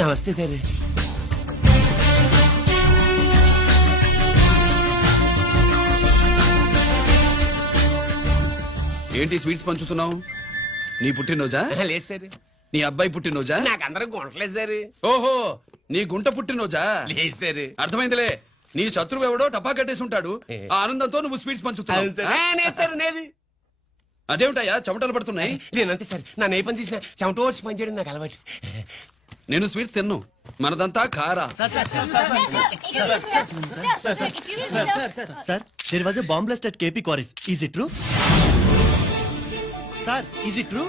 నమస్తే సార్. ఏంటి స్వీట్స్ పంచుతున్నావు? నీ పుట్టినరోజా? లేదు సార్. నీ అబ్బాయి పుట్టినరోజా? నాకు అందరూ గుంటలేదు సార్. ఓహో, నీ గుంట పుట్టినరోజా? లేదు సార్. అర్థమైందిలే. నీ శత్రువు ఎవడో టపా కట్టేసి ఉంటాడు. ఆ ఆనందంతో నువ్వు స్వీట్స్ పంచుతున్నావు. అదేమిటయ్యా చెమటలు పడుతున్నాయి? నేనంతే సార్. నా ఏ పని చేసినా చెమట ఓడ్చి పని చేయడం నాకు అలవాటు. నేను స్వీట్స్ తిన్ను. మనదంతా కారా. Sir, there was a bomb blast at KP Quarries. Is it true? Sir, is it true?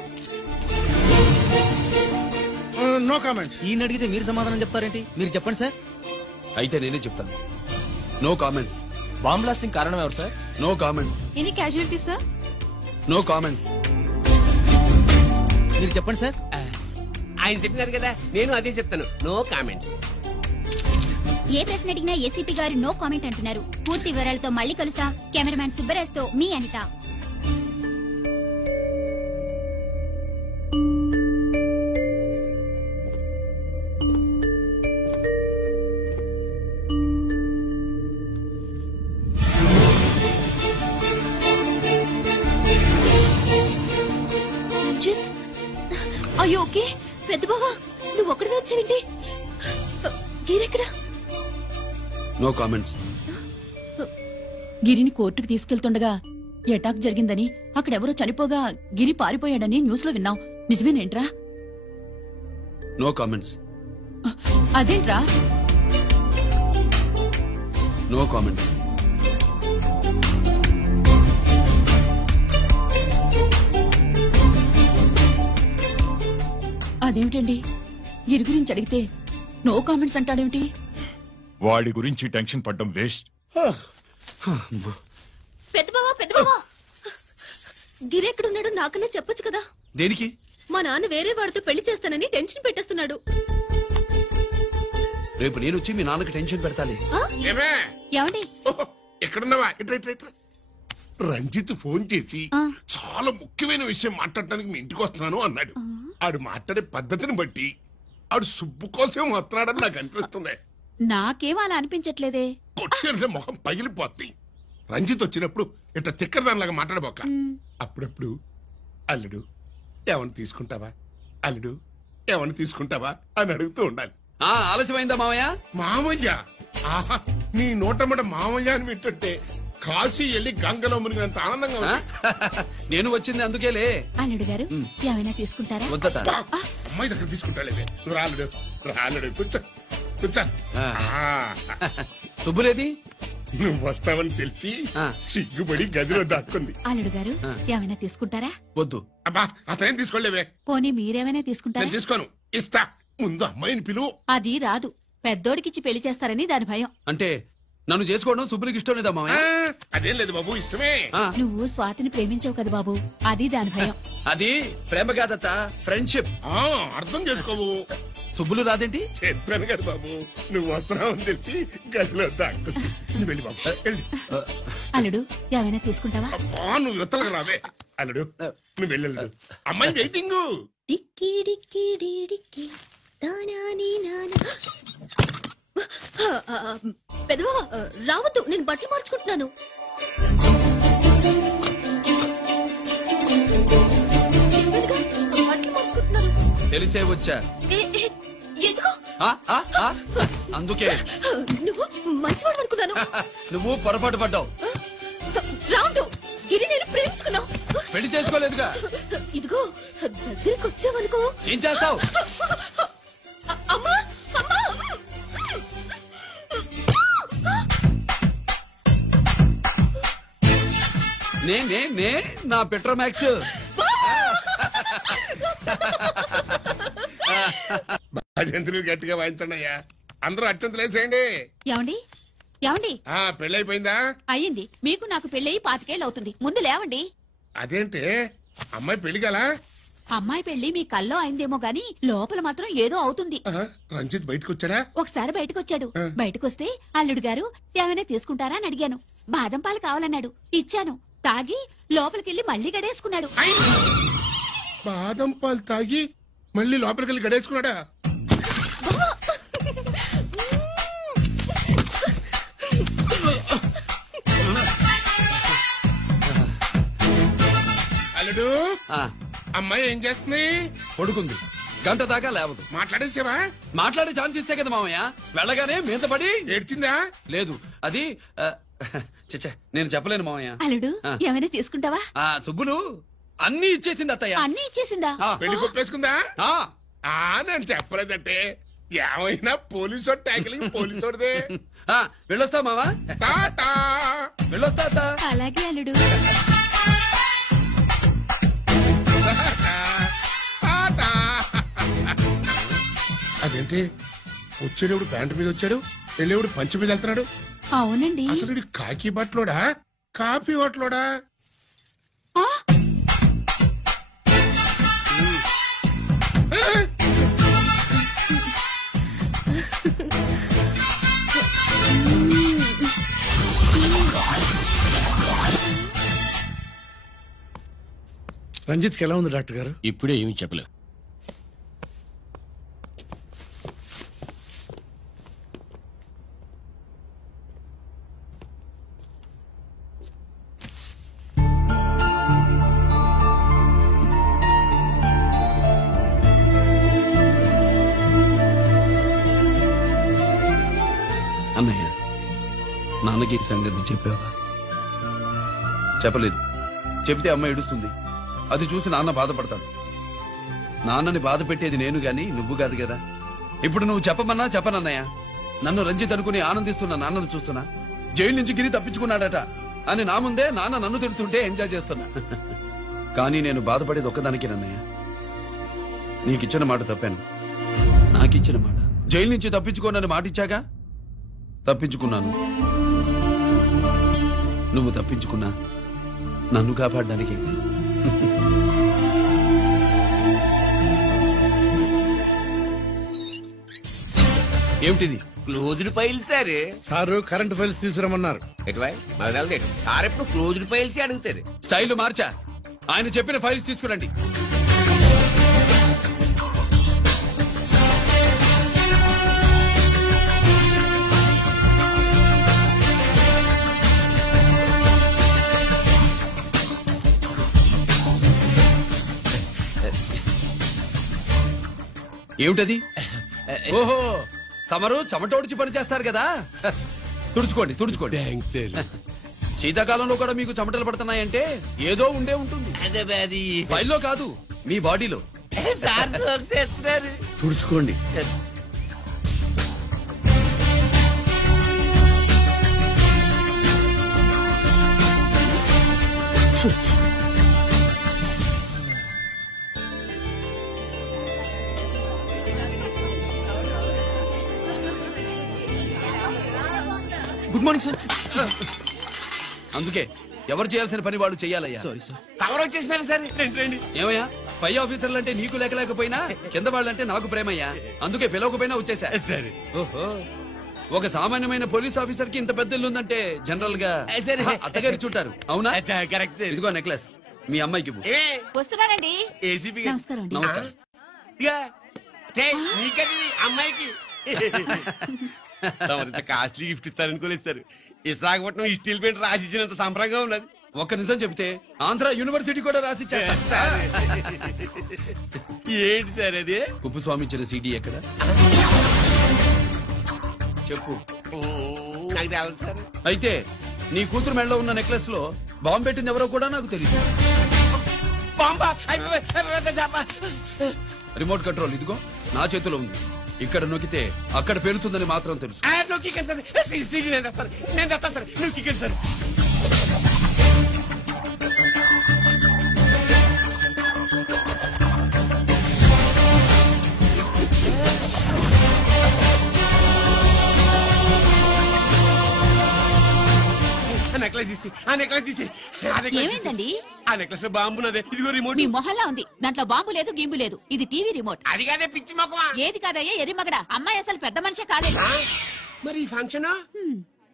No comments. ఈయన అడిగితే మీరు సమాధానం చెప్తారేంటి? మీరు చెప్పండి సార్. అయితే నేనే చెప్తాను. No comments. బాంబ్ బ్లాస్టింగ్ కారణం ఎవరు sir? No comments. Any casualty sir? No comments. మీరు చెప్పండి సార్. ఆయన చెప్పినారు కదా, నేను అదే చెప్తాను. No comments. ఏ ప్రశ్న అడిగినా ఏసీపీ గారు నో కామెంట్ అంటున్నారు. పూర్తి వివరాలతో మళ్ళీ కలుస్తా. కెమెరామ్యాన్ సుబ్బరాజ్ తో మీ అనిత. అయ్యో ఓకే. పెద్ద బావా నువ్వు ఒక్కడివే వచ్చావేంటి? గిరెక్కడ? No comments. గిరిని కోర్టుకు తీసుకెళ్తుండగా అటాక్ జరిగిందని, అక్కడెవరో చనిపోగా గిరి పారిపోయాడని న్యూస్ లో విన్నాం. నిజమేనేంట్రా? No comments. అదేంట్రా? No comments. అదేమిటండి, గిరి గురించి అడిగితే నో కామెంట్స్ అంటాడేమిటి? వాడి గురించి టెన్షన్ పడ్డం వేస్ట్. పెద్దబావా గిరి ఎక్కడున్నాడు నాకన్నా చెప్పొచ్చు కదా. దేనికి? మా నాన్న వేరే వాడితో పెళ్లి చేస్తానని టెన్షన్ పెట్టేస్తున్నాడు. రేపు నేను వచ్చి మీ నాన్నకి టెన్షన్ పెడతాలి. ఏమండి ఎక్కడున్నావా? రంజిత్ ఫోన్ చేసి చాలా ముఖ్యమైన విషయం మాట్లాడటానికి మీ ఇంటికి వస్తున్నాను అన్నాడు. ఆడు మాట్లాడే పద్ధతిని బట్టి ఆడు సుబ్బు కోసం వస్తున్నాడని నాకు అనిపిస్తుంది. నాకేం అలా అనిపించట్లేదే. కొట్టిన మొహం పగిలిపోద్ది. రంజిత్ వచ్చినప్పుడు ఇట్లా తిక్కరదానిలాగా మాట్లాడబోక. అప్పుడప్పుడు అల్లుడు ఏమన్నా తీసుకుంటావా, అల్లుడు ఏమన్నా తీసుకుంటావా అని అడుగుతూ ఉండాలి. ఆలస్యమైందా మామయ్య? మామయ్య? ఆహా, నీ నోటమ్మట మామయ్య అని వింటుంటే కాశీ వెళ్ళి గంగలో మునిగినంత ఆనందంగా ఉంది. నేను వచ్చింది అందుకేలే. అల్లుడు గారు ఏమైనా తీసుకుంటారా? వద్దట. అమ్మాయి దగ్గర తీసుకుంటాలేవే. నువ్వు రాలుడు రాలుడు కూర్చో కూర్చో. శుభ్రేది? నువ్వు వస్తావని తెలిసి సిగ్గుపడి గదిలో దాక్కుంది. అల్లుడు గారు ఏమైనా తీసుకుంటారా? వద్దు. అబ్బా అతనేం తీసుకోలేవే. పోనీ మీరేమైనా తీసుకుంటారా? నేను తీసుకోను. ఇస్తా. ముందు అమ్మాయిని పిలువు. అది రాదు. పెద్దోడికిచ్చి పెళ్లి చేస్తారని దాని భయం. అంటే నన్ను చేసుకోవడం శుభ్రికి ఇష్టం లేదా మామయ్య? అదేం లేదు బాబు, ఇష్టమే. నువ్వు స్వాతిని ప్రేమించవు కదా బాబు, అది దాని భయం. అది ప్రేమ కాదత్త, ఫ్రెండ్షిప్. అర్థం చేసుకోవు. సుబ్బులు రాదేంటి? చెప్పాను కదా బాబు, నువ్వు వస్తున్నావని తెలిసి గదిలో దాక్కుంది. నువ్వు వెళ్ళి బాబు వెళ్ళి. అల్లుడు ఏమైనా తీసుకుంటావా? నువ్వు యువతలకు రావే. అల్లుడు నువ్వు వెళ్ళి. అమ్మాయి వెయిటింగ్. డిక్కి డిక్కి డిక్కి దానాని నానా. పెద్దవా రావద్దు, నేను బట్టలు మార్చుకుంటున్నాను. బట్టలు మార్చుకుంటున్నాను. తెలిసే వచ్చా. ఎందుకు? అందుకే. నువ్వు మంచివాడు అనుకున్నాను. నువ్వు పొరపాటు పడ్డావు. రావద్దు, గిరి నేను ప్రేమించుకున్నావు. పెళ్లి చేసుకోలేదుగా. ఇదిగో దగ్గరికి వచ్చావనుకో. ఏం చేస్తావు? అమ్మా అమ్మా. నే నా పెట్రోమాక్స్. భజంత్రులు గట్టిగా వాయించండి అయ్యా. అందరూ అత్యంతలు వేసేయండి. ఏమండి ఏమండి? పెళ్ళైపోయిందా? అయ్యింది. మీకు నాకు పెళ్ళయి 25 ఏళ్ళు అవుతుంది. ముందు లేవండి. అదేంటే అమ్మాయి పెళ్లి గల? అమ్మాయి పెళ్లి మీ కల్లో అయిందేమో గాని లోపల మాత్రం ఏదో అవుతుంది. రంజిత్ బయటకు వచ్చాడా? ఒకసారి బయటకొచ్చాడు. బయటకొస్తే అల్లుడు గారు ఏమైనా తీసుకుంటారా అని అడిగాను. బాదం పాలు కావాలన్నాడు. ఇచ్చాను. తాగి లోపలికెళ్ళి మళ్ళీ గడేసుకున్నాడు. బాదం పాలు తాగి మళ్ళీ లోపలికెళ్ళి గడేసుకున్నాడా? అల్లుడు ఆ, అమ్మాయి ఏం చేస్తుంది? పడుకుంది. గంట దాకా లేవదు. మాట్లాడేసావా? మాట్లాడే ఛాన్స్ ఇస్తే కదా మామయ్య. వెళ్ళగానే మీద పడి ఏడ్చిందా? లేదు అది చచ్చా నేను చెప్పలేను మామయ్య. అల్లుడు ఏమైనా తీసుకుంటావా? ఆ సుబ్బులు అన్ని ఇచ్చేసింది అత్తయ్య. అన్ని ఇచ్చేసిందా? ఆ, పెళ్లి కొప్పేసుకుందా? ఆ, నేను చెప్పలేదంటే ఏమైనా పోలీసోడు ట్యాకిలింగ్ పోలీసోడిదే. ఆ, వెళ్ళొస్తా మావా. టాటా. వెళ్ళొస్తా అత్త. అలాగే అల్లుడు. టాటా. అదేంటి వచ్చేటప్పుడు ప్యాంటు మీద వచ్చాడు, వెళ్ళేప్పుడు పంచి మీద వెళ్తున్నాడు? అవునండి. అసలు ఇది కాకి బట్టలోడా కాఫీ బట్టలోడా? ఆ, రంజిత్కి ఎలా ఉంది డాక్టర్ గారు? ఇప్పుడే ఏమి చెప్పలేదు. అన్నయ్య నాన్నకి ఈ సంగతి చెప్పావా? చెప్పలేదు. చెబితే అమ్మ ఏడుస్తుంది. అది చూసి నాన్న బాధపడతాడు. నాన్నని బాధ పెట్టేది నేను గాని నువ్వు కాదు కదా. ఇప్పుడు నువ్వు చెప్పమన్నా చెప్పనన్నయ్య. నన్ను రంజిత్ అనుకుని ఆనందిస్తున్న నాన్నను చూస్తున్నా. జైలు నుంచి గిరి తప్పించుకున్నాడట అని నా ముందే నాన్న నన్ను తిడుతుంటే ఎంజాయ్ చేస్తున్నా. కానీ నేను బాధపడేది ఒక్కదానికి నన్నయ్య. నీకిచ్చిన మాట తప్పాను. నాకిచ్చిన మాట జైలు నుంచి తప్పించుకోనని మాట ఇచ్చాగా తప్పించుకున్నాను. నువ్వు తప్పించుకున్నా నన్ను కాపాడడానికి. ఏమిటిది? Closed file sir. Sir current files తీసుకురమ్మన్నారు. ఎటువై మాకు తెలదు. సార్ ఎప్పుడు క్లోజ్డ్ ఫైల్స్ అడుగుతారు. స్టైల్ మార్చా. ఆయన చెప్పిన ఫైల్స్ తీసుకురండి. ఏమిటది? ఓహో, తమరు చెమటోడిచి పని చేస్తారు కదా. తుడుచుకోండి తుడుచుకోండి. శీతాకాలంలో కూడా మీకు చెమటలు పడుతున్నాయంటే ఏదో ఉండే ఉంటుంది. అది ఫైల్లో కాదు, మీ బాడీలో. సార్ జోక్స్ చేస్తున్నారు. తుడుచుకోండి. Good morning sir. అందుకే ఎవరు చేయాల్సిన పని వాళ్ళు చెయ్యాలయ్యా. Sorry sir. కవర్ వచ్చేసినారు సార్. రండి రండి. ఏమయ్యా, పై ఆఫీసర్లు అంటే నీకు లేకపోయినా కింద వాళ్ళంటే నాకు ప్రేమయ్యా. అందుకే పిలవకపోయినా వచ్చేసా. సరే. ఓహో, ఒక సామాన్యమైన పోలీస్ ఆఫీసర్ కి ఇంత పెద్ద ఇల్లు ఉందంటే జనరల్ గా సరే. అత్తగారు చుట్టారు. అవునా? Correct sir. ఇదిగో నెక్లెస్ మీ అమ్మాయికి ఇవ్వు. వస్తున్నానండి. ఏసీపీ నమస్కారం అండి. నమస్కారం. నీకది అమ్మాయికి కాస్ట్లీ గిఫ్ట్ ఇస్తారనుకోలేదు సార్. విశాఖపట్నం ఈ స్టీల్ పెయింట్ రాసిచ్చినంత సంప్రదంగా ఉన్నది. ఒక్క నిజం చెప్తే ఆంధ్ర యూనివర్సిటీ కూడా రాసిచ్చా. ఏంటి సార్ అది? కుప్పస్వామి ఇచ్చిన సీడీ ఎక్కడ చెప్పు. నాకు తెలదు సార్. అయితే నీ కూతురు మెడలో ఉన్న నెక్లెస్ లో బాంబు పెట్టింది ఎవరో కూడా నాకు తెలియదు. బాంబా! రిమోట్ కంట్రోల్ ఇదిగో నా చేతిలో ఉంది. ఇక్కడ నొక్కితే అక్కడ పేలుతుందని మాత్రం తెలుసు. నేను తెస్తాను సార్. నువ్వు కికెట్ సార్. నెక్లెస్ తీసి ఏమైందండి? ఆ నెక్లెస్ లో బాంబు ఉన్నది. ఇదిగో రిమోట్. మీ మొహల్లా ఉంది. దాంట్లో బాంబు లేదు గింబు లేదు. ఇది టీవీ రిమోట్. అది కాదే పిచ్చి మొక్కవా. ఏది కాదయ్యా ఎరిమగడ. అమ్మాయి అసలు పెద్ద మనిషే కాలేదు. మరి ఈ ఫంక్షన్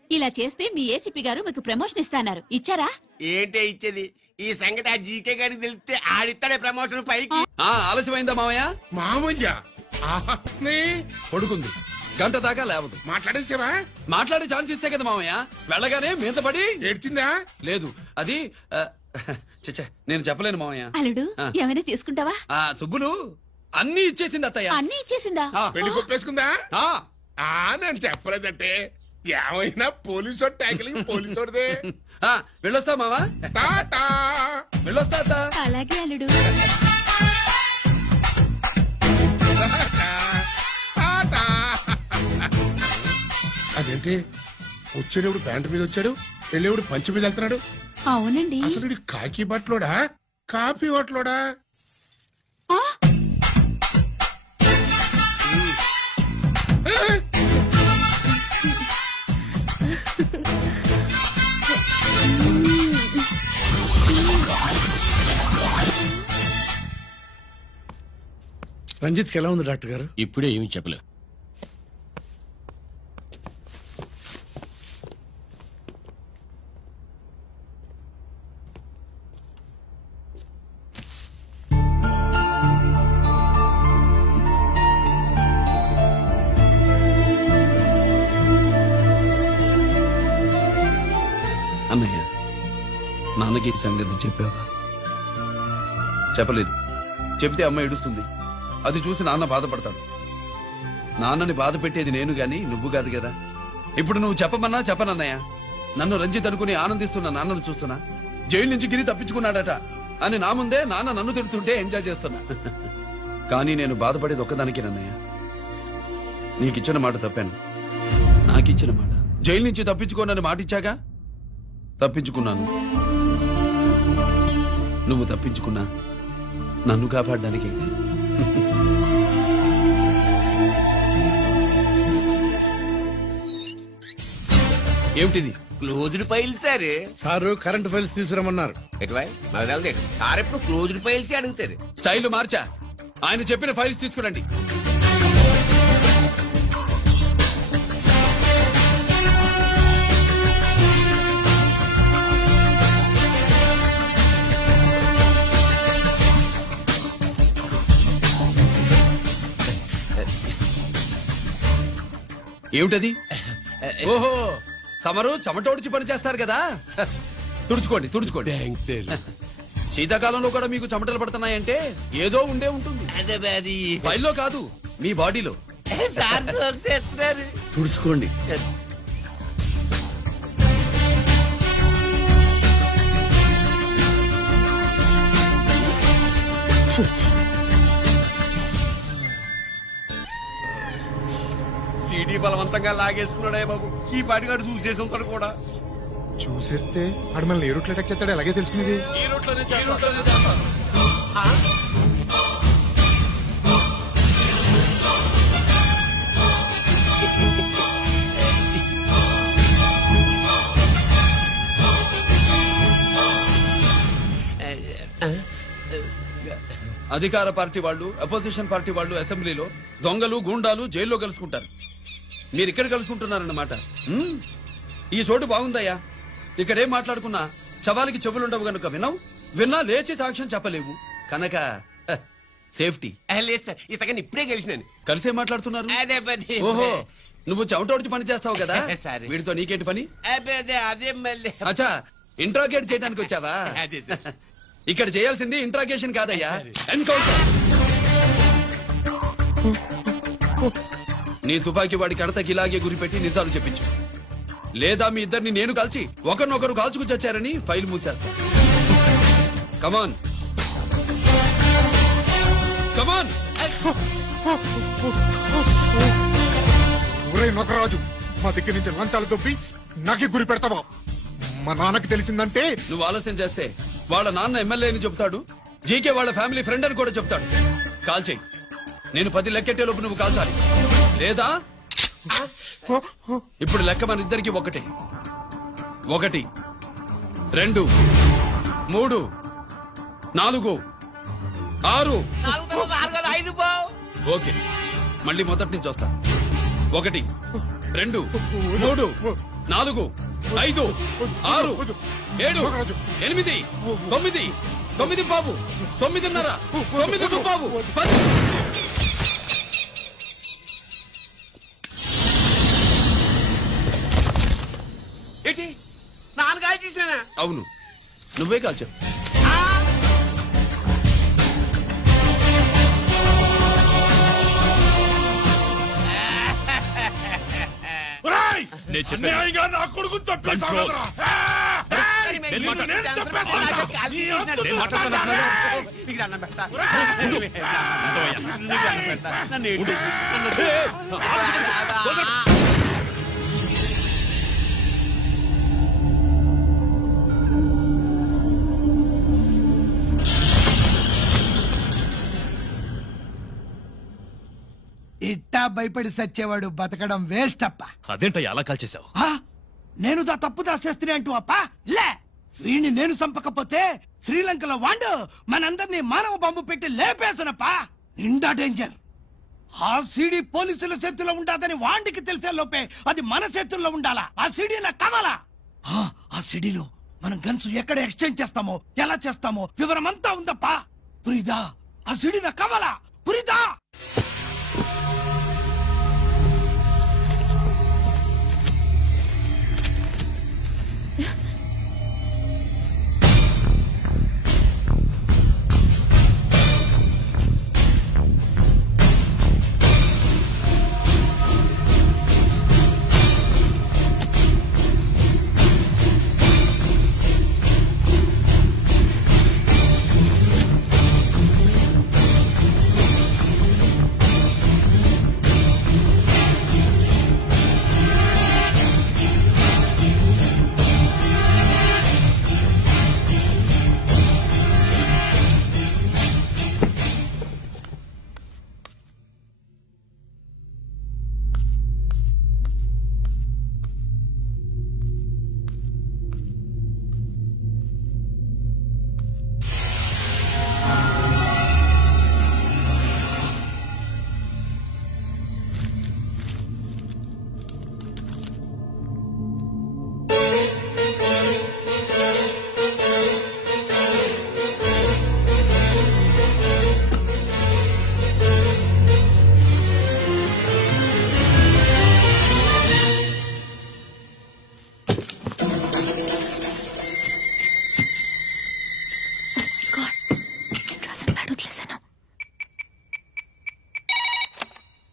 ఇలా చేస్తే మీ ఏసీపీ గారు మీకు ప్రమోషన్ ఇస్తాన్నారు. ఇచ్చారా? ఏంటే ఇచ్చేది? ఈ సంగతి ఆ జీకే గారికి తెలిస్తే ఆడిస్తాడే ప్రమోషన్ పైకి. ఆలస్యమైందా మామయ్య? మామయ్య పడుకుంది. గంట దాకా లేవదు. మాట్లాడేసావా? మాట్లాడే ఛాన్స్ ఇస్తే కదా మామయ్య. వెళ్ళగానే మీద పడి ఏడ్చిందా? లేదు, అది చచ్చా నేను చెప్పలేను మామయ్య. అల్లుడు ఏమైనా తీసుకుంటావా? సుబ్బులు అన్ని ఇచ్చేసింది అత్తయ్య. అన్ని ఇచ్చేసిందా? పెళ్లి కొప్పేసుకుందా? నేను చెప్పలేదంటే ఏమైనా పోలీసు ట్యాకిలింగ్ పోలీసోడిదే. వెళ్ళొస్తా మావా. వెళ్ళొస్తా. అలాగే అల్లుడు. అదేంటి వచ్చేటప్పుడు ప్యాంటు మీద వచ్చాడు, వెళ్ళేప్పుడు పంచి మీద వెళ్తున్నాడు? అవునండి. అసలు కాకి బట్టలోడా కాఫీ బట్టలోడా? రంజిత్కి ఎలా ఉంది డాక్టర్ గారు? ఇప్పుడే ఏమి చెప్పలే. అన్నయ్య, నాన్నకి ఈ సంగతి చెప్పావా? చెప్పలేదు. చెబితే అమ్మ ఏడుస్తుంది. అది చూసి నాన్న బాధపడతాడు. నాన్నని బాధ పెట్టేది నేను గాని నువ్వు కాదు కదా. ఇప్పుడు నువ్వు చెప్పమన్నా చెప్పనన్నయ్య. నన్ను రంజిత్ అనుకుని ఆనందిస్తున్న నాన్నను చూస్తున్నా. జైలు నుంచి గిరి తప్పించుకున్నాడట అని నా ముందే నాన్న నన్ను తిడుతుంటే ఎంజాయ్ చేస్తున్నా. కానీ నేను బాధపడేది ఒక్కదానికేనన్నయ్య. నీకిచ్చిన మాట తప్పాను. నాకిచ్చిన మాట. జైలు నుంచి తప్పించుకోనని మాట ఇచ్చాగా, తప్పించుకున్నాను. నువ్వు తప్పించుకున్నా నన్ను కాపాడడానికి. ఏమిటిది? Closed file sir. Sir current files తీసుకురమ్మన్నారు. సార్ ఎప్పుడు క్లోజ్డ్ ఫైల్స్ అడుగుతారు. స్టైల్ మార్చా. ఆయన చెప్పిన ఫైల్స్ తీసుకురండి. ఏమిటది? ఓహో, తమరు చెమటోడ్చి పని చేస్తారు కదా. తుడుచుకోండి. శీతాకాలంలో కూడా మీకు చెమటలు పడుతున్నాయంటే ఏదో ఉండే ఉంటుంది. ఫైల్లో కాదు, మీ బాడీలో. తుడుచుకోండి. సీడీ బలవంతంగా లాగేసుకున్నాడే బాబు. ఈ పాటిగాడు చూసేసి ఉంటాడు కూడా. చూసేస్తే ఆడు మనల్ని ఏ రూట్లో అటాక్ చేస్తాడో ఎలాగే తెలుసుకునేది. ఈ రూట్లోనే చేస్తాను. అధికార పార్టీ వాళ్ళు, అపోజిషన్ పార్టీ వాళ్ళు అసెంబ్లీలో, దొంగలు గూండాలు జైల్లో కలుసుకుంటారు. మీరు ఇక్కడ కలుసుకుంటున్నారన్నమాట. ఈ చోటు బాగుందయ్యా. ఇక్కడేం మాట్లాడుకున్నా శవాలకి చెవులుండవు గనుక విన్నా లేచి సాక్ష్యం చెప్పలేవు కనుక సేఫ్టీ. లేదు సార్, ఇతగాని ఇప్పుడే కలిసినాను. కలిసే మాట్లాడుతున్నారు. అదే ఓహో, నువ్వు చెమటోడ్చి పని చేస్తావు కదా. సరే. వీడితో నీకేంటి పని? అదే మళ్ళీ. అచ్చా, ఇంట్రాగేట్ చేయడానికి వచ్చావా? అదే సార్. ఇక్కడ చేయాల్సింది ఇంట్రాగేషన్ కాదయ్యా, ఎన్కౌంటర్. నీ తుపాకీ వాడి కడతకి ఇలాగే గురిపెట్టి నిజాలు చెప్పించు. లేదా మీ ఇద్దరిని నేను కాల్చి ఒకరినొకరు కాల్చుకు చచ్చారని ఫైల్ మూసేస్తా. కమాన్ కమాన్. ఒరే నొకరాజు, మా దగ్గర నుంచి లంచాలు దొబ్బి నాకే గురి పెడతావా? మా నాన్నకి తెలిసిందంటే నువ్వు ఆలస్యం చేస్తే వాళ్ళ నాన్న ఎమ్మెల్యే అని చెప్తాడు, జీకే వాళ్ళ ఫ్యామిలీ ఫ్రెండ్ అని కూడా చెప్తాడు. కాల్ చేయి. నేను 10 లెక్కెట్టే లోపు నువ్వు కాల్చాలి. లేదా ఇప్పుడు లెక్క మన ఇద్దరికి ఒకటే. 1 2 3 4 6. ఓకే, మళ్ళీ మొదటి నుంచి వస్తా. 1 2 3 4 5 6 7 8 9 9 బాబు 9:30 9 బాబు 10. అవును. నువ్వే కాల్చావు. నా కొడుకు చంపేశావురా. ఇట్టా భయపడి సచ్చేవాడు బతకడం వేస్ట్ అప్ప. అదేంటయ్యా అలా కాల్చేశావు? నేను తప్పు దాచేస్తున్నా అంటూ అప్ప లే. వీణ్ణి నేను చంపకపోతే శ్రీలంకలో వాండు మనందరినీ మానవ బాంబు పెట్టి లేపేసనప్ప. నిండా డేంజర్. ఆ సీడీ పోలీసుల చేతుల్లో ఉండాదని వాండికి తెలిసే లోపే అది మన చేతుల్లో ఉండాలా. ఆ సీడీ నాకు కావాలా. ఆ సీడీలో మనం గన్స్ ఎక్కడ ఎక్స్చేంజ్ చేస్తామో ఎలా చేస్తామో వివరం అంతా ఉందప్ప. పురిదా ఆ సీడీ నాకు కావాలా. పురిదా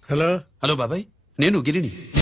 హలో హలో బాబాయ్, నేను గిరిని.